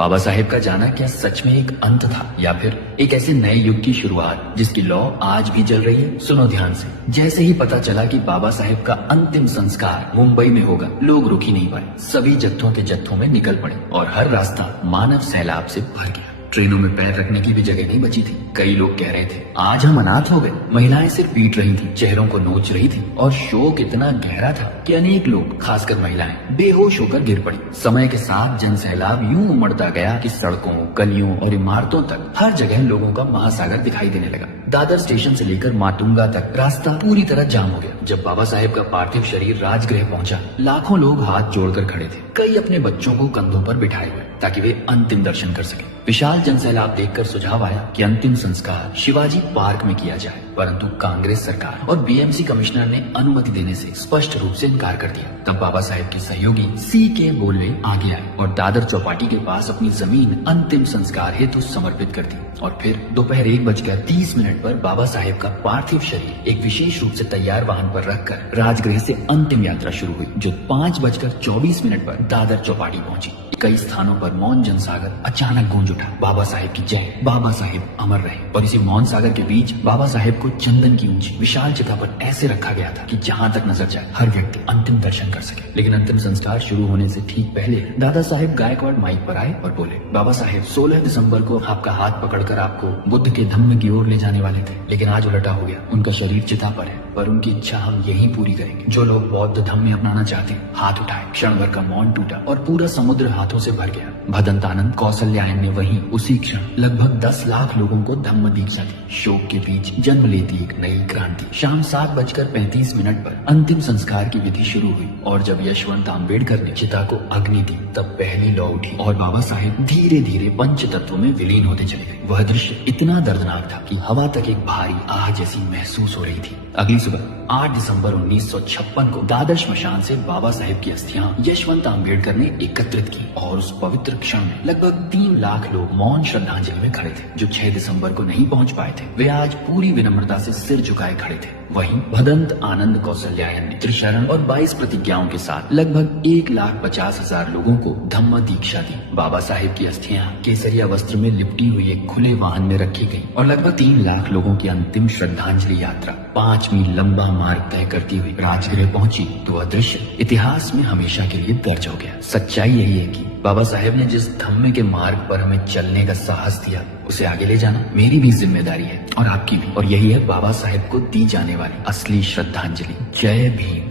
बाबा साहेब का जाना क्या सच में एक अंत था या फिर एक ऐसे नए युग की शुरुआत जिसकी लौ आज भी जल रही है? सुनो ध्यान से। जैसे ही पता चला कि बाबा साहेब का अंतिम संस्कार मुंबई में होगा, लोग रुक ही नहीं पाए। सभी जत्थों के जत्थों में निकल पड़े और हर रास्ता मानव सैलाब से भर गया। ट्रेनों में पैर रखने की भी जगह नहीं बची थी। कई लोग कह रहे थे आज हम अनाथ हो गए। महिलाएं सिर पीट रही थी, चेहरों को नोच रही थी और शोक इतना गहरा था कि अनेक लोग, खासकर महिलाएं, बेहोश होकर गिर पड़ी। समय के साथ जन सैलाब यूं उमड़ता गया कि सड़कों, गलियों और इमारतों तक हर जगह लोगों का महासागर दिखाई देने लगा। दादर स्टेशन से लेकर माटुंगा तक रास्ता पूरी तरह जाम हो गया। जब बाबा साहेब का पार्थिव शरीर राजगृह पहुंचा, लाखों लोग हाथ जोड़कर खड़े थे। कई अपने बच्चों को कंधों पर बिठाए हुए ताकि वे अंतिम दर्शन कर सके। विशाल जनसैलाब देखकर सुझाव आया कि अंतिम संस्कार शिवाजी पार्क में किया जाए, परंतु कांग्रेस सरकार और बीएमसी कमिश्नर ने अनुमति देने से स्पष्ट रूप से इनकार कर दिया। तब बाबा साहेब की सहयोगी CK बोले आगे आए और दादर चौपाटी के पास अपनी जमीन अंतिम संस्कार हेतु समर्पित कर दी। और फिर दोपहर 1:30 पर बाबा साहेब का पार्थिव शरीर एक विशेष रूप से तैयार वाहन पर रखकर राजगृह से अंतिम यात्रा शुरू हुई, जो 5:24 पर दादर चौपाटी पहुंची। कई स्थानों पर मौन जनसागर अचानक गूंज उठा, बाबा साहेब की जय, बाबा साहेब अमर रहे। और इसी मौन सागर के बीच बाबा साहेब को चंदन की ऊंची विशाल चिता पर ऐसे रखा गया था कि जहां तक नजर जाए हर व्यक्ति अंतिम दर्शन कर सके। लेकिन अंतिम संस्कार शुरू होने से ठीक पहले दादा साहेब गायकवाड़ माइक पर आए और बोले, बाबा साहेब 16 दिसंबर को आपका हाथ पकड़कर आपको बुद्ध के धम्म की ओर ले जाने वाले थे, लेकिन आज उलटा हो गया। उनका शरीर चिता पर है, पर उनकी इच्छा हम यही पूरी करेंगे। जो लोग बौद्ध धम्म में अपनाना चाहते हैं हाथ उठाए। क्षण भर का मौन टूटा और पूरा समुद्र हाथों से भर गया। भदंतानंद कौशल्यायन ने वहीं उसी क्षण लगभग 10 लाख लोगों को धम्म दीक्षा दी। शोक के बीच जन्म लेती एक नई क्रांति। शाम 7:35 पर अंतिम संस्कार की विधि शुरू हुई और जब यशवंत आम्बेडकर ने चिता को अग्नि दी, तब पहली लौ उठी और बाबा साहेब धीरे धीरे पंच तत्वों में विलीन होते चले गए। वह दृश्य इतना दर्दनाक था कि हवा तक एक भारी आह जैसी महसूस हो रही थी। अगली सुबह 8 दिसंबर 1956 को दादर श्मशान से बाबा साहेब की अस्थियां यशवंत आम्बेडकर ने एकत्रित की और उस पवित्र क्षण में लगभग 3 लाख लोग मौन श्रद्धांजलि में खड़े थे। जो 6 दिसंबर को नहीं पहुंच पाए थे, वे आज पूरी विनम्रता से सिर झुकाए खड़े थे। वहीं भदंत आनंद कौशल्यायन ने त्रिशरण और 22 प्रतिज्ञाओं के साथ लगभग 1,50,000 लोगों को धम्म दीक्षा दी। बाबा साहेब की अस्थियां केसरिया वस्त्र में लिपटी हुई एक खुले वाहन में रखी गई और लगभग 3 लाख लोगों की अंतिम श्रद्धांजलि यात्रा 5 मील लंबा मार्ग तय करती हुई राजगृह पहुंची। तो वह दृश्य इतिहास में हमेशा के लिए दर्ज हो गया। सच्चाई यही है कि बाबा साहेब ने जिस धम्म के मार्ग पर हमें चलने का साहस दिया, उसे आगे ले जाना मेरी भी जिम्मेदारी है और आपकी भी। और यही है बाबा साहेब को दी जाने वाली असली श्रद्धांजलि। जय भीम।